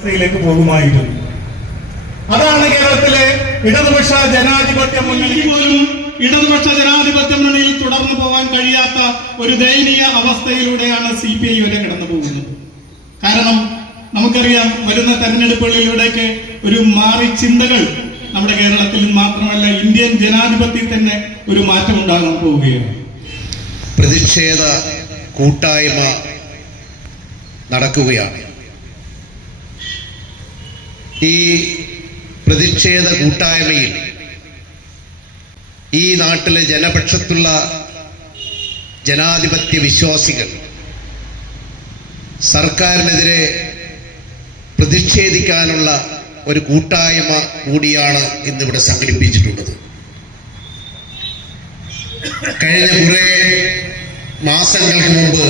അവസ്ഥയിലേക്ക് പോകുമായിരുന്നു. അതാണ് കേരളത്തിലെ ഇടതുപക്ഷ ജനാധിപത്യ മുന്നണി പോലും ഇടതുപക്ഷ ജനാധിപത്യ മുന്നണിയിൽ തുടർന്നു പോകാൻ കഴിയാത്ത ഒരു ദയനീയ അവസ്ഥയിലൂടെയാണ് സി പി ഐ വരെ കടന്നു പോകുന്നത്. കാരണം നമുക്കറിയാം വരുന്ന തെരഞ്ഞെടുപ്പുകളിലൂടെയൊക്കെ ഒരു മാറി ചിന്തകൾ നമ്മുടെ കേരളത്തിൽ മാത്രമല്ല ഇന്ത്യൻ ജനാധിപത്യത്തിൽ തന്നെ ഒരു മാറ്റം ഉണ്ടാകാൻ പോവുകയാണ്. പ്രതിഷേധ കൂട്ടായ്മ നടക്കുകയാണ്. ഈ പ്രതിഷേധ കൂട്ടായ്മയിൽ ഈ നാട്ടിലെ ജനപക്ഷത്തുള്ള ജനാധിപത്യ വിശ്വാസികൾ സർക്കാരിനെതിരെ പ്രതിഷേധിക്കാനുള്ള ഒരു കൂട്ടായ്മ കൂടിയാണ് ഇന്നിവിടെ സംഘടിപ്പിച്ചിട്ടുള്ളത്. കഴിഞ്ഞ കുറേ മാസങ്ങൾക്ക് മുമ്പ്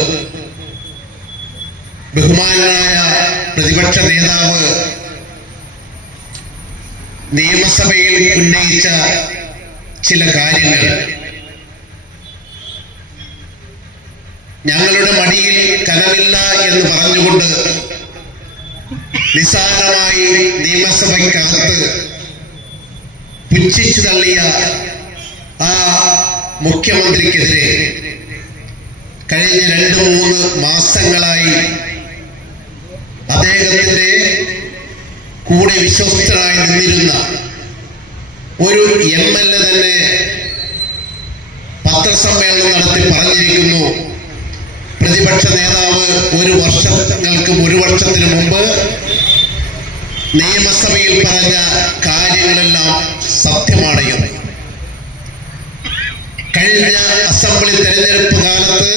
ബഹുമാനായ പ്രതിപക്ഷ നേതാവ് നിയമസഭയിൽ ഉന്നയിച്ച ചില കാര്യങ്ങൾ. ഞങ്ങളുടെ മടിയിൽ കനമില്ല എന്ന് പറഞ്ഞുകൊണ്ട് നിസ്സാരമായി നിയമസഭയ്ക്കകത്ത് പുച്ഛിച്ചു തള്ളിയ ആ മുഖ്യമന്ത്രിക്കെതിരെ കഴിഞ്ഞ രണ്ട് മൂന്ന് മാസങ്ങളായി അദ്ദേഹത്തിന്റെ കൂടെ വിശ്വസ്തരായി നിന്നിരുന്ന ഒരു എം എൽ എ തന്നെ പത്രസമ്മേളനം നടത്തി പറഞ്ഞിരിക്കുന്നു. പ്രതിപക്ഷ നേതാവ് ഒരു വർഷങ്ങൾക്കും ഒരു വർഷത്തിന് മുമ്പ് നിയമസഭയിൽ പറഞ്ഞ കാര്യങ്ങളെല്ലാം സത്യമാണ് എന്ന്. കഴിഞ്ഞ അസംബ്ലി തെരഞ്ഞെടുപ്പ് കാലത്ത്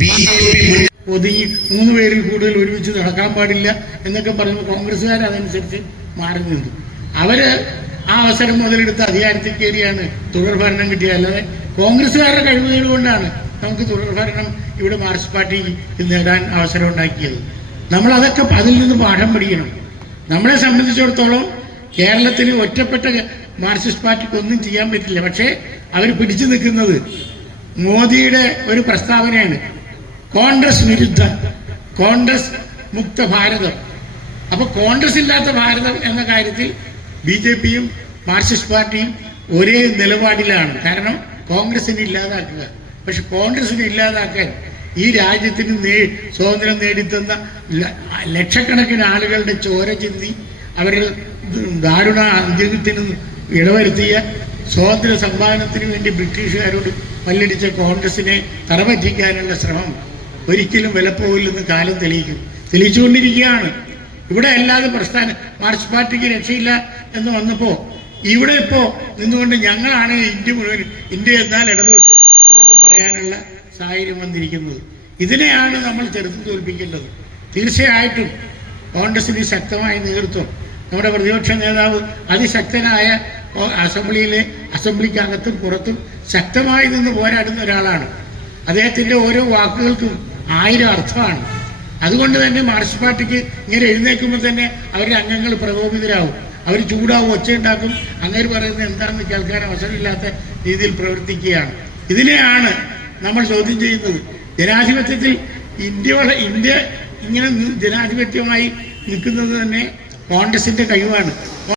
ബി ജെ പി ഒതുങ്ങി മൂന്ന് പേരിൽ കൂടുതൽ ഒരുമിച്ച് നടക്കാൻ പാടില്ല എന്നൊക്കെ പറഞ്ഞ് കോൺഗ്രസ്സുകാർ അതനുസരിച്ച് മാറി നിന്നു. അവർ ആ അവസരം മുതലെടുത്ത് അധികാരത്തിൽ കയറിയാണ് തുടർഭരണം കിട്ടിയത്. അല്ലാതെ കോൺഗ്രസ്സുകാരുടെ കഴിവുകൾ കൊണ്ടാണ് നമുക്ക് തുടർഭരണം ഇവിടെ മാർക്സിസ്റ്റ് പാർട്ടി നേടാൻ അവസരം ഉണ്ടാക്കിയത്. നമ്മൾ അതൊക്കെ അതിൽ നിന്ന് പാഠം പഠിക്കണം. നമ്മളെ സംബന്ധിച്ചിടത്തോളം കേരളത്തിന് ഒറ്റപ്പെട്ട മാർക്സിസ്റ്റ് പാർട്ടിക്ക് ഒന്നും ചെയ്യാൻ പറ്റില്ല. പക്ഷേ അവർ പിടിച്ചു നിൽക്കുന്നത് മോദിയുടെ ഒരു പ്രസ്താവനയാണ്. കോൺഗ്രസ് വിരുദ്ധ കോൺഗ്രസ് മുക്ത ഭാരതം. അപ്പൊ കോൺഗ്രസ് ഇല്ലാത്ത ഭാരതം എന്ന കാര്യത്തിൽ ബി ജെ പിയും മാർക്സിസ്റ്റ് പാർട്ടിയും ഒരേ നിലപാടിലാണ്. കാരണം കോൺഗ്രസിനെ ഇല്ലാതാക്കുക. പക്ഷെ കോൺഗ്രസിനെ ഇല്ലാതാക്കാൻ ഈ രാജ്യത്തിന് നേ സ്വാതന്ത്ര്യം നേടിത്തന്ന ലക്ഷക്കണക്കിന് ആളുകളുടെ ചോര ചിന്തി അവരിൽ ദാരുണ അന്ത്യത്തിന് ഇടവരുത്തിയ സ്വാതന്ത്ര്യ സമ്മാനത്തിന് വേണ്ടി ബ്രിട്ടീഷുകാരോട് പല്ലടിച്ച കോൺഗ്രസിനെ തറപറ്റിക്കാനുള്ള ശ്രമം ഒരിക്കലും വിലപ്പോവില്ലെന്ന് കാലം തെളിയിക്കും. തെളിയിച്ചുകൊണ്ടിരിക്കുകയാണ്. ഇവിടെ അല്ലാതെ പ്രസ്ഥാനം മാർച്ച് പാർട്ടിക്ക് രക്ഷയില്ല എന്ന് വന്നപ്പോ ഇവിടെ ഇപ്പോ നിന്നുകൊണ്ട് ഞങ്ങളാണ് ഇന്ത്യ മുഴുവൻ ഇന്ത്യ എന്നാൽ ഇടതുപക്ഷം എന്നൊക്കെ പറയാനുള്ള സാഹചര്യം വന്നിരിക്കുന്നത്. ഇതിനെയാണ് നമ്മൾ ചെറുത്ത് തോൽപ്പിക്കേണ്ടത്. തീർച്ചയായിട്ടും കോൺഗ്രസിന് ശക്തമായ നേതൃത്വം. നമ്മുടെ പ്രതിപക്ഷ നേതാവ് അതിശക്തനായ അസംബ്ലിയിലെ അസംബ്ലിക്കകത്തും പുറത്തും ശക്തമായി നിന്ന് പോരാടുന്ന ഒരാളാണ്. അദ്ദേഹത്തിന്റെ ഓരോ വാക്കുകൾക്കും ആയിരം അർത്ഥമാണ്. അതുകൊണ്ട് തന്നെ മാർക്സിസ്റ്റ് പാർട്ടിക്ക് ഇങ്ങനെ എഴുന്നേൽക്കുമ്പോൾ തന്നെ അവരുടെ അംഗങ്ങൾ പ്രകോപിതരാകും അവർ ചൂടാവും ഒച്ചയുണ്ടാക്കും. അങ്ങനെ പറയുന്നത് എന്താണെന്ന് കേൾക്കാൻ അവസരമില്ലാത്ത രീതിയിൽ പ്രവർത്തിക്കുകയാണ്. ഇതിനെയാണ് നമ്മൾ ചോദ്യം ചെയ്യുന്നത്. ജനാധിപത്യത്തിൽ ഇന്ത്യയുടെ ഇന്ത്യ ഇങ്ങനെ ജനാധിപത്യമായി നിൽക്കുന്നത് തന്നെ കോൺഗ്രസിന്റെ കഴിവാണ്.